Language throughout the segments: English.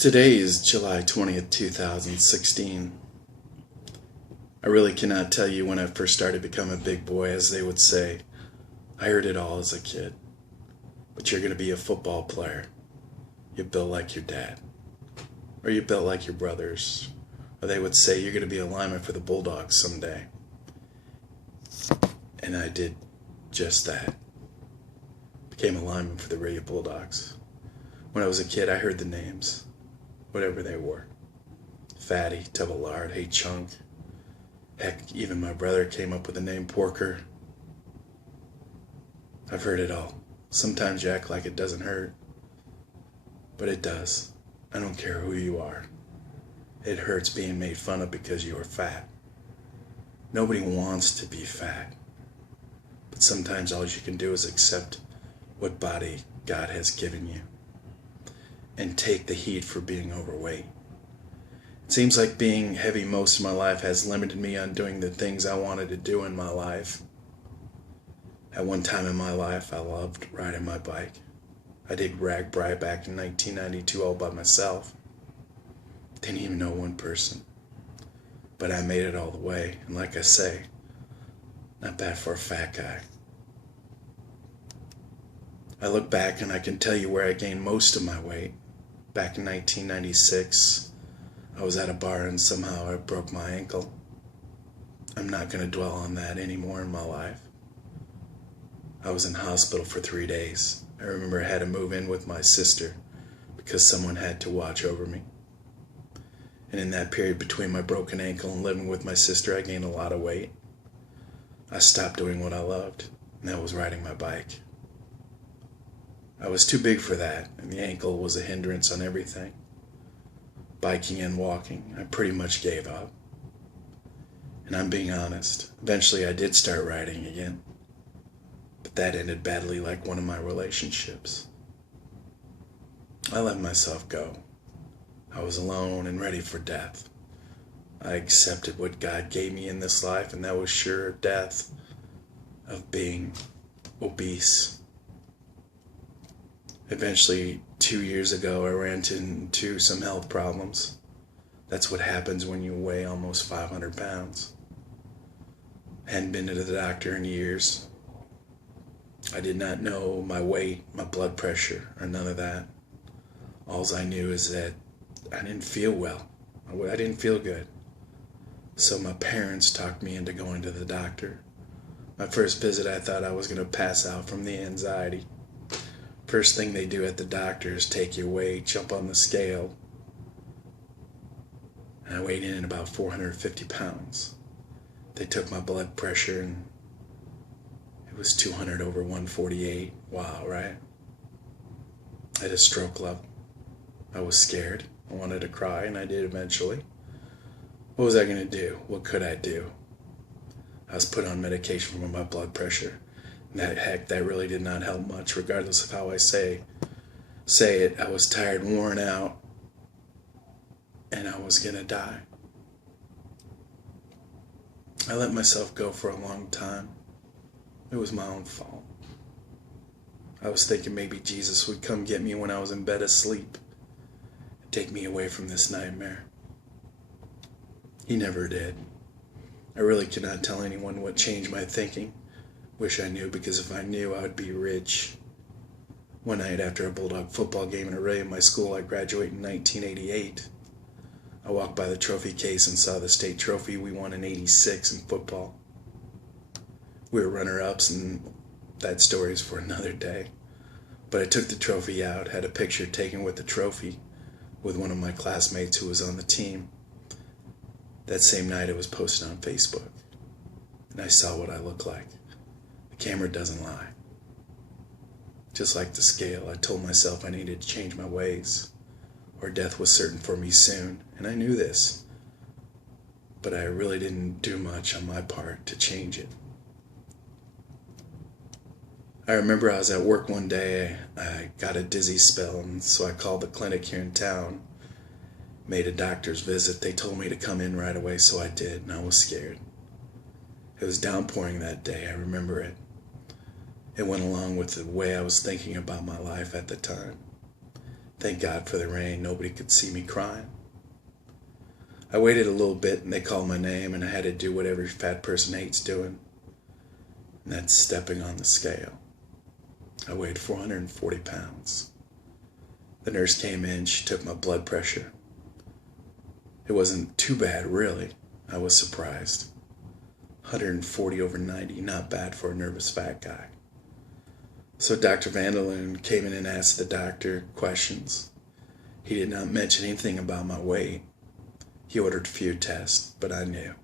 Today is July 20th, 2016. I really cannot tell you when I first started becoming a big boy, as they would say. I heard it all as a kid. But you're going to be a football player. You're built like your dad. Or you're built like your brothers. Or they would say you're going to be a lineman for the Bulldogs someday. And I did just that. Became a lineman for the Raya Bulldogs. When I was a kid, I heard the names. Whatever they were. Fatty, Tevillard, Hey Chunk. Heck, even my brother came up with the name Porker. I've heard it all. Sometimes you act like it doesn't hurt. But it does. I don't care who you are. It hurts being made fun of because you are fat. Nobody wants to be fat. But sometimes all you can do is accept what body God has given you. And take the heat for being overweight. It seems like being heavy most of my life has limited me on doing the things I wanted to do in my life. At one time in my life, I loved riding my bike. I did RAGBRAI back in 1992 all by myself. Didn't even know one person. But I made it all the way, and like I say, not bad for a fat guy. I look back and I can tell you where I gained most of my weight. Back in 1996, I was at a bar and somehow I broke my ankle. I'm not going to dwell on that anymore in my life. I was in hospital for 3 days. I remember I had to move in with my sister because someone had to watch over me. And in that period between my broken ankle and living with my sister, I gained a lot of weight. I stopped doing what I loved, and that was riding my bike. I was too big for that, and the ankle was a hindrance on everything. Biking and walking, I pretty much gave up. And I'm being honest, eventually I did start riding again. But that ended badly, like one of my relationships. I let myself go. I was alone and ready for death. I accepted what God gave me in this life, and that was sure death of being obese. Eventually, 2 years ago, I ran into some health problems. That's what happens when you weigh almost 500 pounds. I hadn't been to the doctor in years. I did not know my weight, my blood pressure, or none of that. All I knew is that I didn't feel well. I didn't feel good. So my parents talked me into going to the doctor. My first visit, I thought I was going to pass out from the anxiety. First thing they do at the doctor is take your weight, jump on the scale. And I weighed in at about 450 pounds. They took my blood pressure and it was 200 over 148. Wow, right? I had a stroke level. I was scared. I wanted to cry, and I did eventually. What was I going to do? What could I do? I was put on medication for my blood pressure. That really did not help much, regardless of how I say it. I was tired, worn out, and I was gonna die. I let myself go for a long time. It was my own fault. I was thinking maybe Jesus would come get me when I was in bed asleep and take me away from this nightmare. He never did. I really cannot tell anyone what changed my thinking. Wish I knew, because if I knew, I would be rich. One night after a Bulldog football game in Array in my school, I graduated in 1988. I walked by the trophy case and saw the state trophy we won in '86 in football. We were runner-ups, and that story is for another day. But I took the trophy out, had a picture taken with the trophy with one of my classmates who was on the team. That same night it was posted on Facebook, and I saw what I looked like. Camera doesn't lie. Just like the scale, I told myself I needed to change my ways, or death was certain for me soon, and I knew this. But I really didn't do much on my part to change it. I remember I was at work one day, I got a dizzy spell, and so I called the clinic here in town, made a doctor's visit. They told me to come in right away, so I did, and I was scared. It was downpouring that day, I remember it. It went along with the way I was thinking about my life at the time. Thank God for the rain. Nobody could see me crying. I waited a little bit and they called my name and I had to do what every fat person hates doing. And that's stepping on the scale. I weighed 440 pounds. The nurse came in, she took my blood pressure. It wasn't too bad, really. I was surprised. 140 over 90, not bad for a nervous fat guy. So Dr. Vanderloon came in and asked the doctor questions. He did not mention anything about my weight. He ordered a few tests, but I knew.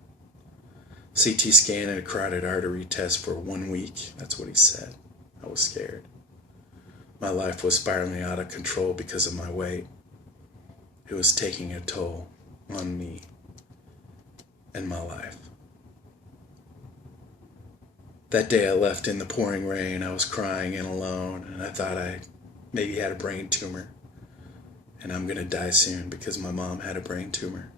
CT scan and a carotid artery test for 1 week. That's what he said. I was scared. My life was spiraling out of control because of my weight. It was taking a toll on me and my life. That day I left in the pouring rain. I was crying and alone, and I thought I maybe had a brain tumor. And I'm going to die soon because my mom had a brain tumor.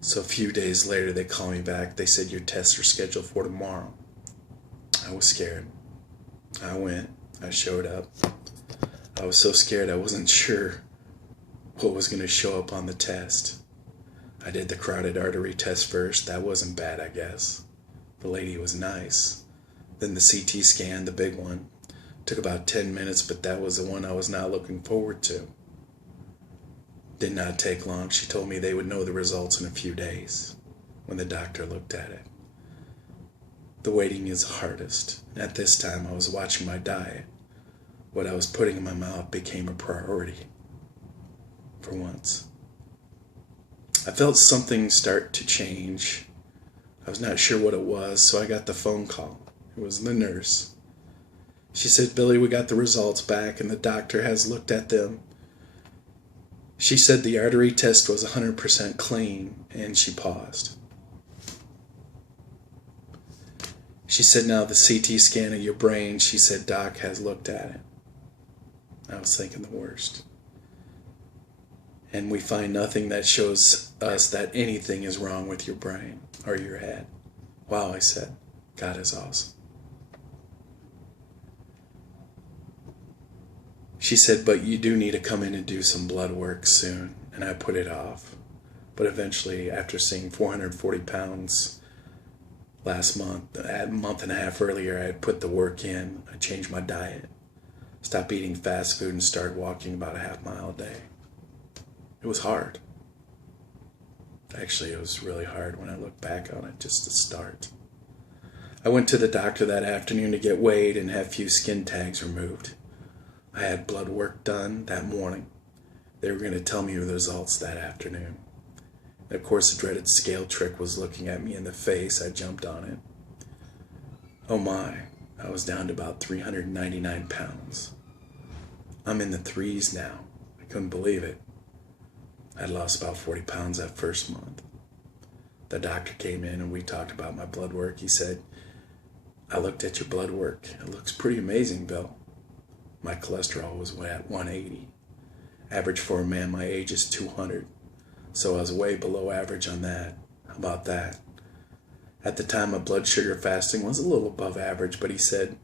So a few days later they called me back. They said your tests are scheduled for tomorrow. I was scared. I went. I showed up. I was so scared I wasn't sure what was going to show up on the test. I did the carotid artery test first. That wasn't bad, I guess. The lady was nice. Then the CT scan, the big one. Took about 10 minutes, but that was the one I was not looking forward to. Did not take long. She told me they would know the results in a few days when the doctor looked at it. The waiting is hardest. At this time, I was watching my diet. What I was putting in my mouth became a priority. For once. I felt something start to change. I was not sure what it was, so I got the phone call. It was the nurse. She said, "Billy, we got the results back and the doctor has looked at them." She said the artery test was 100% clean, and she paused. She said, "Now the CT scan of your brain," she said, "Doc has looked at it." I was thinking the worst. "And we find nothing that shows us that anything is wrong with your brain or your head." Wow, I said, God is awesome. She said, "But you do need to come in and do some blood work soon." And I put it off. But eventually, after seeing 440 pounds last month, a month and a half earlier, I had put the work in. I changed my diet, stopped eating fast food, and started walking about a half mile a day. It was hard. Actually, it was really hard when I look back on it, just to start. I went to the doctor that afternoon to get weighed and have a few skin tags removed. I had blood work done that morning. They were going to tell me the results that afternoon. And of course, the dreaded scale trick was looking at me in the face. I jumped on it. Oh my, I was down to about 399 pounds. I'm in the threes now. I couldn't believe it. I'd lost about 40 pounds that first month. The doctor came in and we talked about my blood work. He said, "I looked at your blood work. It looks pretty amazing, Bill." My cholesterol was at 180. Average for a man my age is 200. So I was way below average on that. How about that? At the time, my blood sugar fasting was a little above average, but he said,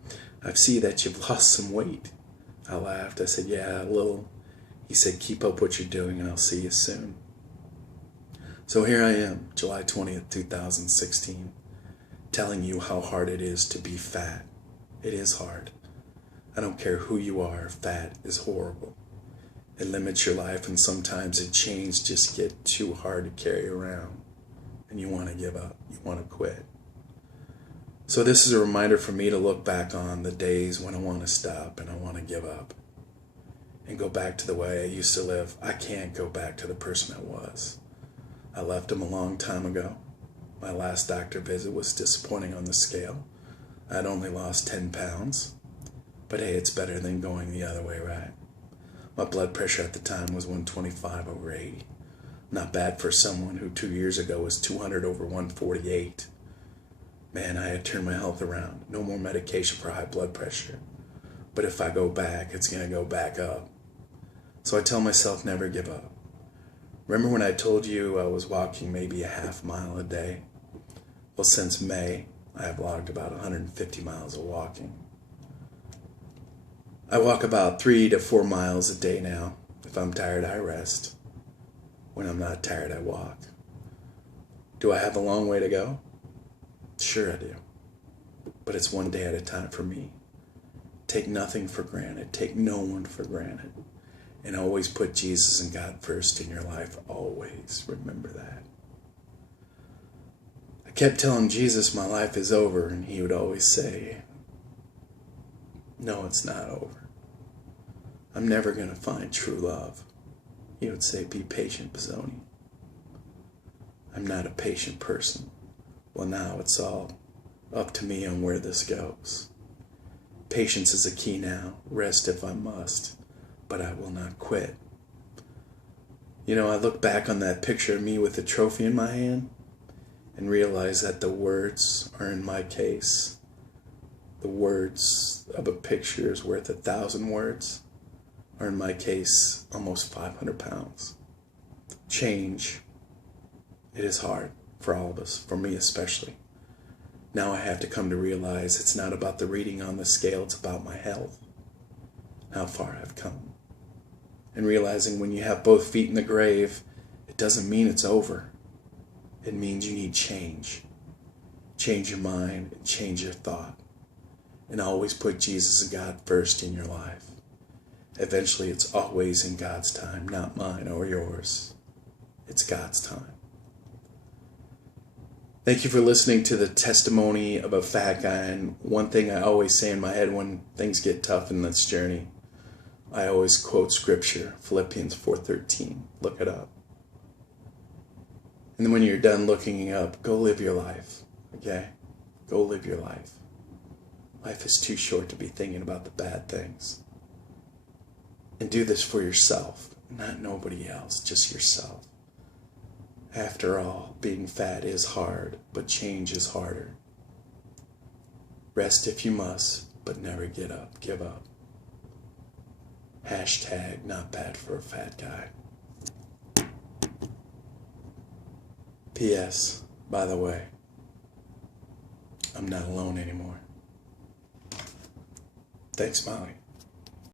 "I see that you've lost some weight." I laughed. I said, "Yeah, a little." He said, "Keep up what you're doing and I'll see you soon." So here I am, July 20th, 2016, telling you how hard it is to be fat. It is hard. I don't care who you are, fat is horrible. It limits your life, and sometimes the chains just get too hard to carry around, and you want to give up, you want to quit. So this is a reminder for me to look back on the days when I want to stop and I want to give up and go back to the way I used to live. I can't go back to the person I was. I left him a long time ago. My last doctor visit was disappointing on the scale. I'd only lost 10 pounds. But hey, it's better than going the other way, right? My blood pressure at the time was 125 over 80. Not bad for someone who 2 years ago was 200 over 148. Man, I had turned my health around. No more medication for high blood pressure. But if I go back, it's going to go back up. So I tell myself never give up. Remember when I told you I was walking maybe a half mile a day? Well, since May, I have logged about 150 miles of walking. I walk about 3 to 4 miles a day now. If I'm tired, I rest. When I'm not tired, I walk. Do I have a long way to go? Sure I do. But it's one day at a time for me. Take nothing for granted. Take no one for granted. And always put Jesus and God first in your life. Always remember that. I kept telling Jesus my life is over, and he would always say, no, it's not over. I'm never going to find true love. He would say, be patient, Pizzoni. I'm not a patient person. Well, now it's all up to me on where this goes. Patience is a key now. Rest if I must, but I will not quit. You know, I look back on that picture of me with the trophy in my hand and realize that the words are in my case. The words of a picture is worth 1,000 words, or in my case, almost 500 pounds. Change, it is hard for all of us, for me especially. Now I have to come to realize it's not about the reading on the scale, it's about my health, how far I've come. And realizing when you have both feet in the grave, it doesn't mean it's over. It means you need change. Change your mind and change your thought. And always put Jesus and God first in your life. Eventually it's always in God's time, not mine or yours. It's God's time. Thank you for listening to the testimony of a fat guy. And one thing I always say in my head when things get tough in this journey, I always quote scripture, Philippians 4:13. Look it up. And then when you're done looking it up, go live your life, okay? Go live your life. Life is too short to be thinking about the bad things. And do this for yourself, not nobody else, just yourself. After all, being fat is hard, but change is harder. Rest if you must, but never give up. Hashtag not bad for a fat guy. P.S. By the way, I'm not alone anymore. Thanks, Molly.